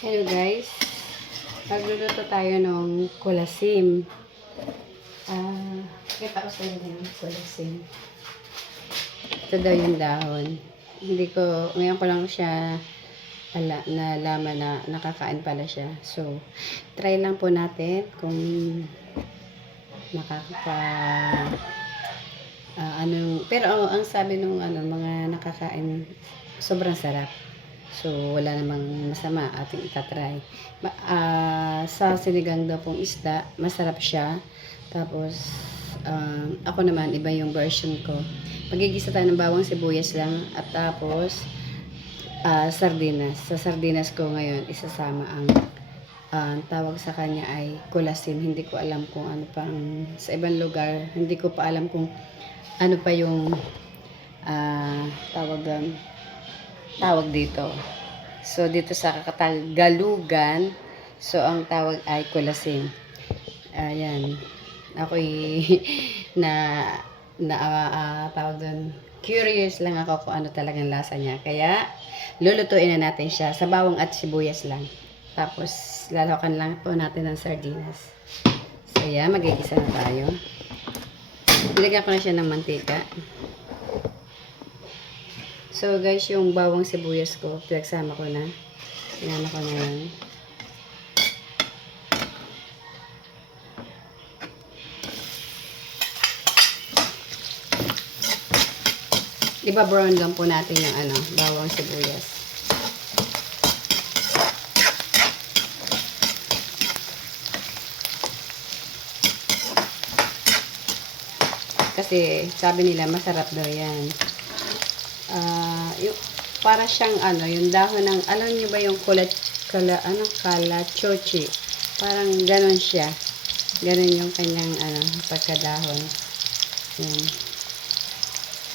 Hello guys, magluluto tayo ng kulasim. Kita ko sa inyo yung kulasim. Ito daw yung dahon. Ngayon ko lang siya nalaman na nakakain pala siya. So, try lang po natin kung pero ang sabi nung mga nakakain, sobrang sarap. So, wala namang masama ating itatry. Sa sinigang daw pong isda, masarap siya. Tapos, ako naman, iba yung version ko. Magigisa tayo ng bawang sibuyas lang. At tapos, sardinas. Sa sardinas ko ngayon, isasama ang tawag sa kanya ay kulasim. Hindi ko alam kung ano pang, sa ibang lugar, hindi ko pa alam kung ano pa yung tawag dito. So, dito sa Katagalugan, so, ang tawag ay kulasim. Ayan. Ako'y tawag doon, curious lang ako kung ano talagang lasa niya. Kaya, lulutuin na natin siya sa bawang at sibuyas lang. Tapos, lalawakan lang po natin ng sardinas. So, ayan, magigisa na tayo. Nilagyan ko na siya ng mantika. So guys, yung bawang sibuyas ko, pinagsama ko na. Sinama ko na yan. Iba-brown lang po natin yung bawang sibuyas. Kasi sabi nila masarap daw yan. Para siyang yung dahon ng, alam niyo ba yung kalachochi? Parang ganon siya. Ganon yung kanyang pagkadahon. Yan.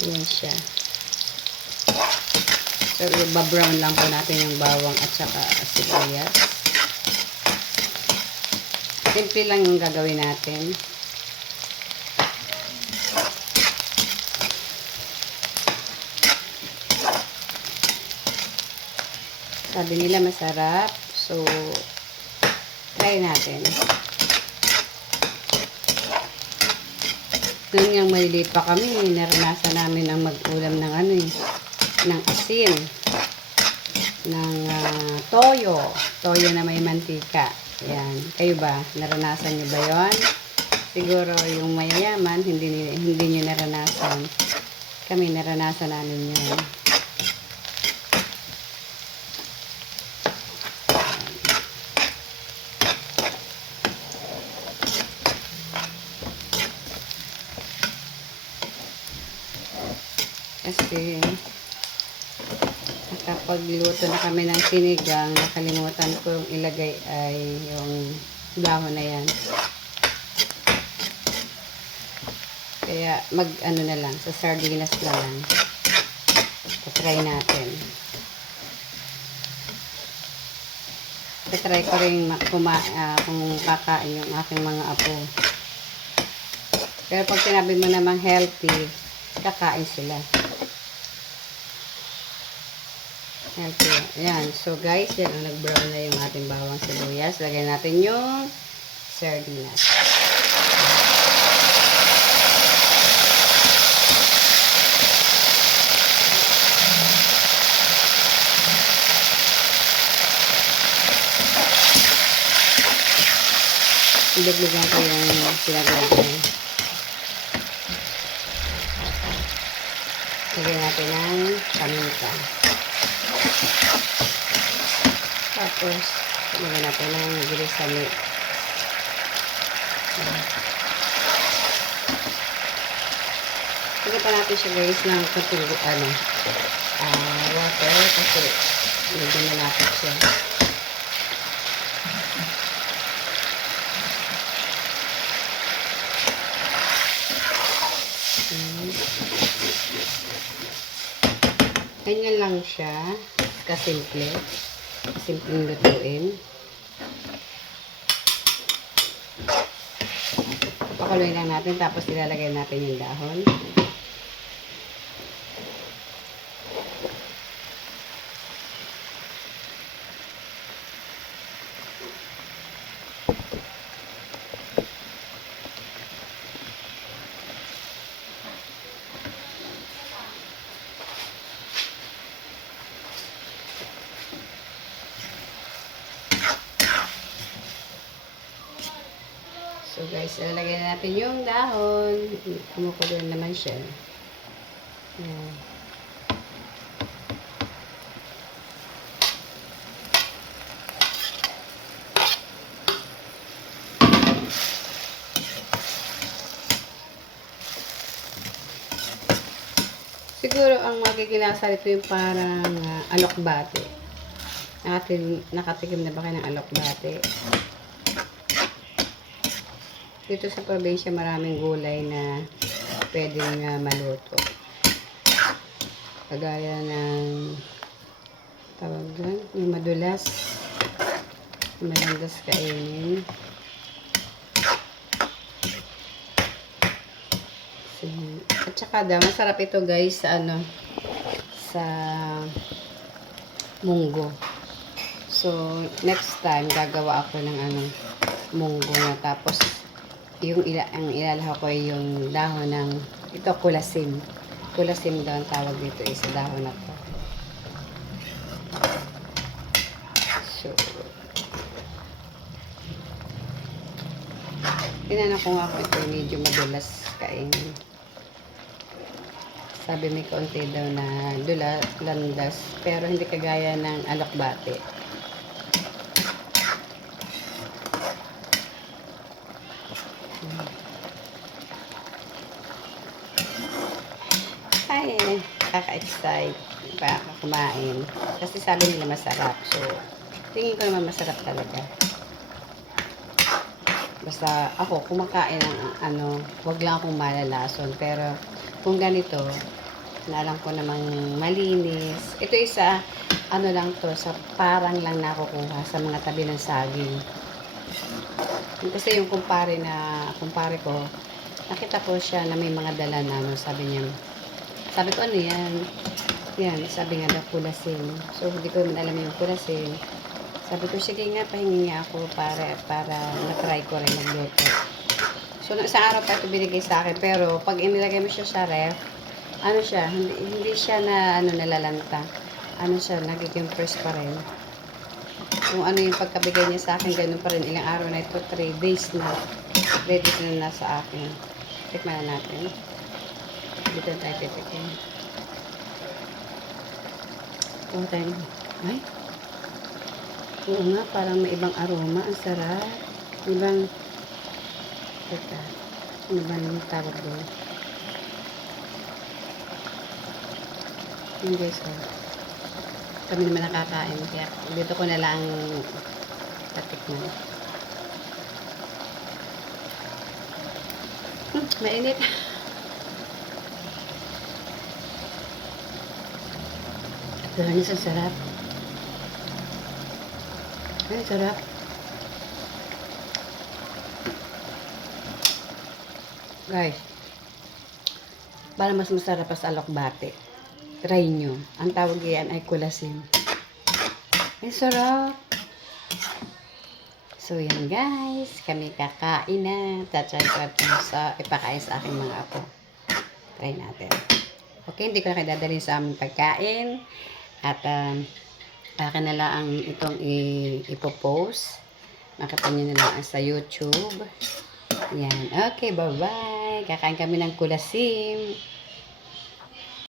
Yan siya. So, babrown lang po natin yung bawang at saka sibuyas. Simple lang yung gagawin natin. Sabi nila masarap. So, try natin. Noon nga maliliit pa kami, naranasan namin ang mag-ulam ng ng asin. Ng toyo. Toyo na may mantika. Yan. Kayo ba? Naranasan nyo ba yon? Siguro yung mayayaman, hindi nyo naranasan. Kami naranasan namin yun. Kasi nakapagluto na kami ng sinigang, nakalimutan ko yung ilagay ay yung dahon na yan. Kaya na lang, sa sardinas na lang. Try natin. Try ko rin kung kakain yung aking mga apo. Pero pag sinabi mo namang healthy, kakain sila. Okay. Ayan. So, guys, yan ang nag-brown na yung ating bawang sibuyas. Lagyan natin yung sardinas. Ilagyan ko yung pinaglagan. Lagyan natin ng paminta. Tapos, lagyan natin ng girisami. Lagyan pa natin siya guys ng water kasi lagyan na natin siya. Ganyan lang siya. Kasimple. Kasimpleng lutuin. Pakuloy lang natin tapos ilalagay natin yung dahon. So guys, ilalagay na natin yung dahon. Kumukulo na naman siya. Yan. Siguro ang magiging lasa nito yung parang alokbate. Nakatikim na ba kayo ng alokbate? Dito sa probinsya maraming gulay na pwedeng maluto. Kagaya ng tawag doon, yung madulas. Malandas kainin. At saka daw, masarap ito guys sa sa munggo. So, next time, gagawa ako ng munggo na tapos, ang ilalaha ko ay yung dahon ng, ito, kulasim. Kulasim daw ang tawag dito sa dahon na to. So, tinanong ko nga kung ito medyo madulas kainin. Sabi may kaunti daw na landas, pero hindi kagaya ng alokbate. Ay, kaka-excite pa kumain. Kasi sabi nila masarap. So, tingin ko naman masarap talaga. Basta ako, kumakain ng wag lang akong malalason. Pero, kung ganito, na alam ko namang malinis. Ito isa, lang to, sa parang lang nakukuha sa mga tabi ng saging. Kasi yung kumpare ko, nakita ko siya na may mga dala na, sabi niya, sabi ko, ano yan? Yan, sabi nga daw, kulasin. So, hindi ko naman alam yung kulasin. Sabi ko, sige nga, pahingi nga ako para na-try ko rin magluto. So, isang araw pa ito binigay sa akin. Pero, pag inilagay mo siya sa ref, hindi siya na, nalalanta. Siya, nagiging fresh pa rin. Kung ano yung pagkabigay niya sa akin, ganun pa rin. Ilang araw na ito, 3 days na. Ready na nasa akin. Tikman na natin. Dito tayo titikin. Kuha tayo. Ay! Oo nga, parang may ibang aroma. Ang sarap. Ibang, teka, ano ba yung tawag doon? Yun guys, kami naman nakakain. Kaya dito ko na lang tatikman. Mainit. Ganis, ang sarap. Ay, sarap. Guys, para mas masarap pa sa alokbate, try nyo. Ang tawag yan ay kulasim. Ay, sarap. So, yan guys. Kami kakain na. Tatry ko ipakain sa aking mga apo. Try natin. Okay, hindi ko na kayo dadalhin sa aming pagkain. At, akin na lang itong ipopost. Makita nyo na lang sa YouTube. Yan. Okay, bye-bye. Kakain kami ng kulasim.